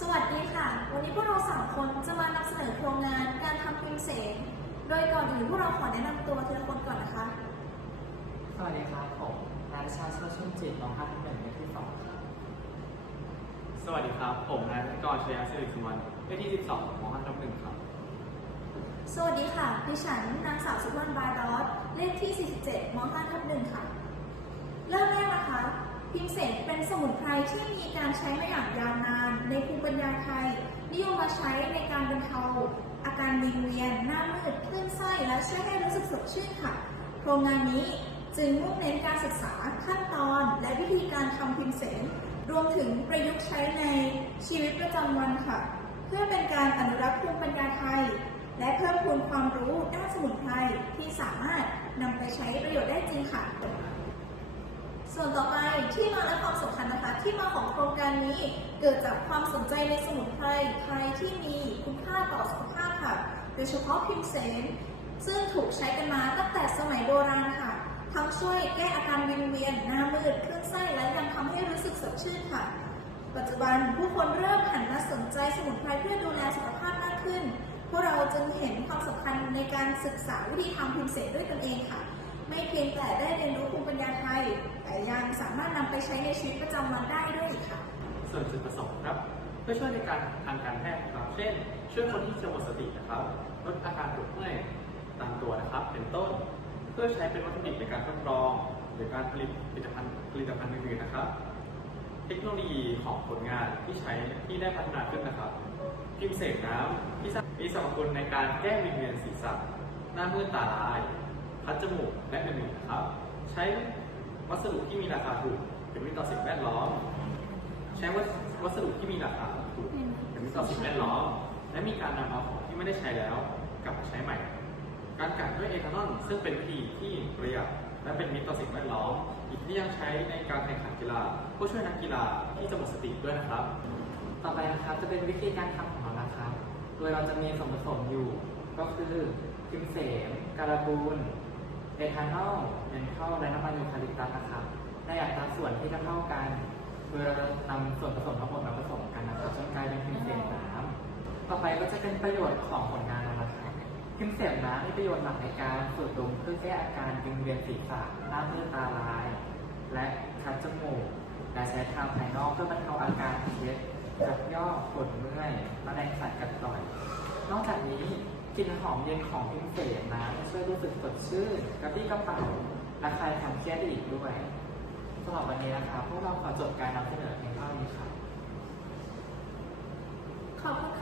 สวัสดีค่ะ วันนี้พวกเราสามคนจะมานำเสนอโครงงานการทำพิมพ์เสนโดยก่อนอื่นพวกเราขอแนะนำตัวทีละคนก่อนนะคะ สวัสดีครับผมนายชาชาชุ่มจิตน้องห้าทับหนึ่งเลขที่สองครับสวัสดีครับ ผมนายธนกรชยศิริสุวรรณเลขที่12ม5ทับ1ครับ สวัสดีค่ะ ดิฉันนางสาวสุวรรณบายดอสเลขที่ 47ม5ทับ1ค่ะ เริ่มแรกนะคะ พิมเสนเป็นสมุนไพรที่มีการใช้มาอย่างยาวนาน ในภูมิปัญญาไทย นิยมมาใช้ในการบรรเทาอาการวิงเวียน หน้ามืดคลื่นไส้และช่วยให้รู้สึกสดชื่นค่ะ โครงงานนี้จึงมุ่งเน้นการศึกษาขั้นตอน และวิธีการทำพิมเสนรวมถึงประยุกต์ใช้ในชีวิตประจำวันค่ะ เพื่อเป็นการอนุรักษ์ภูมิปัญญาไทย และเพิ่มพูนความรู้ด้านสมุนไพรที่สามารถนำไปใช้ประโยชน์ได้จริงค่ะ ส่วนต่อไปที่มาและความสำคัญนะคะ ที่มาของโครงการนี้เกิดจากความสนใจในสมุนไพรไทยที่มีคุณค่าต่อสุขภาพค่ะโดยเฉพาะพิมเซนซึ่งถูกใช้กันมาตั้งแต่สมัยโบราณค่ะ ทั้งช่วยแก้อาการวิงเวียนหน้ามืดคลื่นไส้และยังทำให้รู้สึกสดชื่นค่ะ ปัจจุบันผู้คนเริ่มหันมาสนใจสมุนไพรเพื่อดูแลสุขภาพมากขึ้น พวกเราจึงเห็นความสำคัญในการศึกษาวิธีทำพิมเสนด้วยตนเองค่ะ ไม่เพียงแต่ได้เรียนรู้ภูมิปัญญา ใช้ในชีวิตประจำวันได้ด้วยอีกค่ะ ส่วนจุดประสงค์ครับ เพื่อช่วยในการทางการแพทย์ครับ เช่น ช่วยคนที่จะหมดสตินะครับ ลดอาการปวดเมื่อยตามตัวนะครับ เป็นต้น เพื่อใช้เป็นวัตถุดิบในการทดลอง หรือการผลิตผลิตภัณฑ์ผลิตภัณฑ์อื่นๆนะครับ เทคโนโลยีของผลงานที่ใช้ที่ได้พัฒนาขึ้นนะครับพิมพ์เสกน้ำที่มีสรรพคุณในการแก้วิงเวียนศีรษะหน้ามืดตาลายคัดจมูกและอื่นๆนะครับ ใช้วัสดุที่มีราคาถูก เป็นมิตรต่อสิ่งแวดล้อม ใช้วัสดุที่มีราคาถูกเป็นมิตรต่อสิ่งแวดล้อม และมีการนำเอาของที่ไม่ได้ใช้แล้วกลับมาใช้ใหม่ การกัดด้วยเอทานอลซึ่งเป็นวิธีที่ประหยัดและเป็นมิตรต่อสิ่งแวดล้อม อีกที่ยังใช้ในการแข่งขันกีฬาเพื่อช่วยนักกีฬาที่จะหมดสติด้วยนะครับ ต่อไปนะครับจะเป็นวิธีการทำของเรานะครับ โดยเราจะมีส่วนผสมอยู่ ก็คือพิมเสนการบูนเอทานอลเมนทอลและน้ำมันยูคาลิปตัสนะครับ ในอัตราส่วนที่เท่ากันโดยเราจะนำส่วนผสมทั้งหมดมาผสมกันนะครับจนกลายเป็นพิมเสนน้ำต่อไปก็จะเป็นประโยชน์ของผลงานเรานะครับพิมเสนน้ำมีประโยชน์หลักในการสูดดมเพื่อแก้อาการวิงเวียนศีรษะหน้ามืดตาลาย และคัดจมูกและใช้ทางภายนอกเพื่อบรรเทาอาการเครียดจับย่อปวดเมื่อยแมลงสัตว์กัดต่อย นอกจากนี้กลิ่นหอมเย็นของพิมเสนน้ำช่วยรู้สึกสดชื่นกระปรี้กระเป๋าและคลายความเครียดได้อีกด้วย สำหรับวันนี้นะครับพวกเราขอจบการนำเสนอเพียงเท่านี้ครับขอบคุณค่ะ